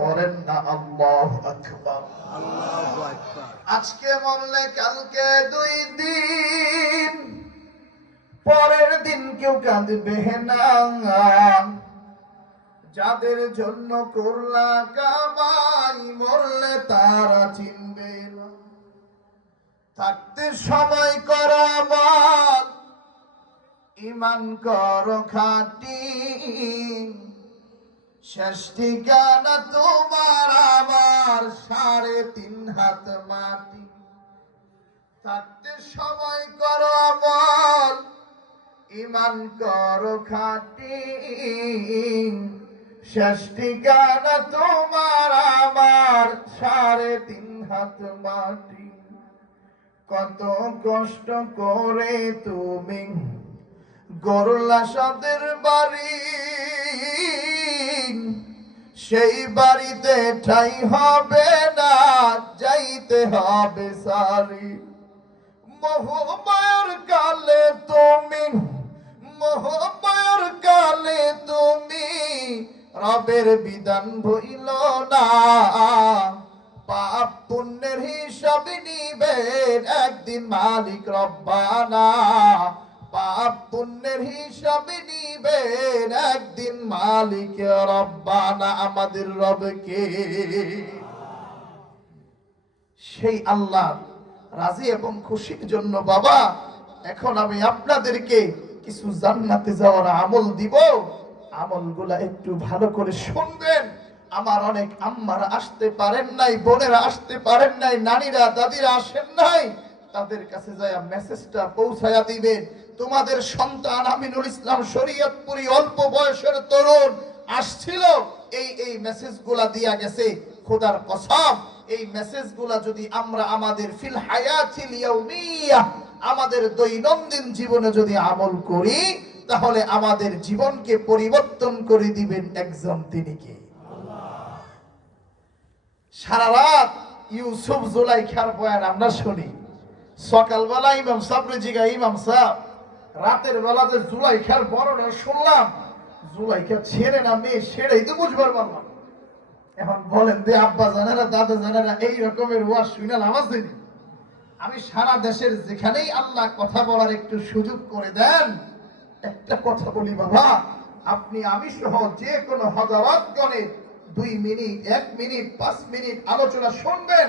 পড়েন না আল্লাহু আকবার। আজকে মরলে কালকে 2 দিন, পরের দিন কেউ কাঁদবে না। যাদের জন্য করলা কামাই, মরলে তারা চিনবে না। থাকতে সময় করো আমল, ঈমান করো খাঁটি, শেষ ঠিকানা তোমার আমার 3.5 হাত মাটি। থাকতে সময় করো আমল, ঈমান করো খাঁটি, শেষ ঠিকানা তোমার আমার 3.5 হাত মাটি। কত কষ্ট করে তুমি গড়লা সাদের বাড়ি, সেই বাড়িতে ঠাই হবে না, যাইতে হবে সারি। মোহমায়ার কালে তুমি, মোহমায়ার কালে তুমি রবের বিধান ভুইল না। পাপ পুণ্যের হিসাব নিবেন একদিন মালিক রব্বানা। পাপ পুণ্যের হিসাব নিবেন একদিন মালিক রব্বানা। আমাদের রবকে, সেই আল্লাহ রাজি এবং খুশির জন্য বাবা এখন আমি আপনাদেরকে কিছু জান্নাতে যাওয়ার আমল দিব। আমলগুলা একটু ভালো করে শুনবেন। আমার অনেক আম্মারা আসতে পারেন নাই, বোনেরা আসতে পারেন নাই, নানীরা দাদিরা আসেন নাই, তাদের কাছে যায় মেসেজটা পৌঁছায়া দিবেন। তোমাদের সন্তান আমিনুল ইসলাম শরীয়তপুরি অল্প বয়সের তরুণ আসছিল, এই মেসেজগুলা দিয়া গেছে। খোদার কসম, এই মেসেজগুলা যদি আমরা আমাদের ফিল হায়াতিল ইয়াউমিয়া, আমাদের দৈনন্দিন জীবনে যদি আমল করি, তাহলে আমাদের জীবনকে পরিবর্তন করে দিবেন একজন, তিনি কে? সারা রাত ইউসুফ জুলাইখার বয়ান আমরা শুনি। সকালবেলা ইমাম সাহেব জিগা, ইমাম সাহেব রাতের বেলা যে জুলাইখার বর্ণনা শুনলাম, জুলাইখা ছেড়ে না মেয়ে, সেটাই তো বুঝবার পারলাম। এখন বলেন যে আব্বা জানেরা, দাদা জানেরা, এই রকমের ওয়াজ শুনে নামাজ দিন। আমি সারা দেশের যেখানেই আল্লাহ কথা বলার একটু সুযোগ করে দেন, একটা কথা বলি বাবা, আপনি আমি সহ যে কোনো হাজারাত গণে 2 মিনিট, 1 মিনিট, 5 মিনিট আলোচনা শুনবেন।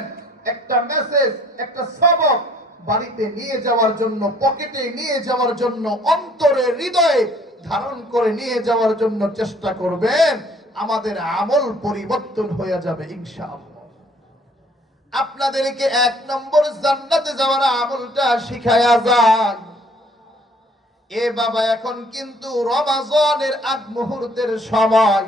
একটা মেসেজ, একটা সবক বাড়িতে নিয়ে যাওয়ার জন্য, পকেটে নিয়ে যাওয়ার জন্য, অন্তরে হৃদয়ে ধারণ করে নিয়ে যাওয়ার জন্য চেষ্টা করবেন। আমাদের আমল পরিবর্তন হয়ে যাবে ইনশাআল্লাহ। আপনাদেরকে 1 নম্বর জান্নাতে যাওয়ার আমলটা শিখায়া যায়। এ বাবা, এখন কিন্তু রমজানের আগ মুহূর্তের সময়।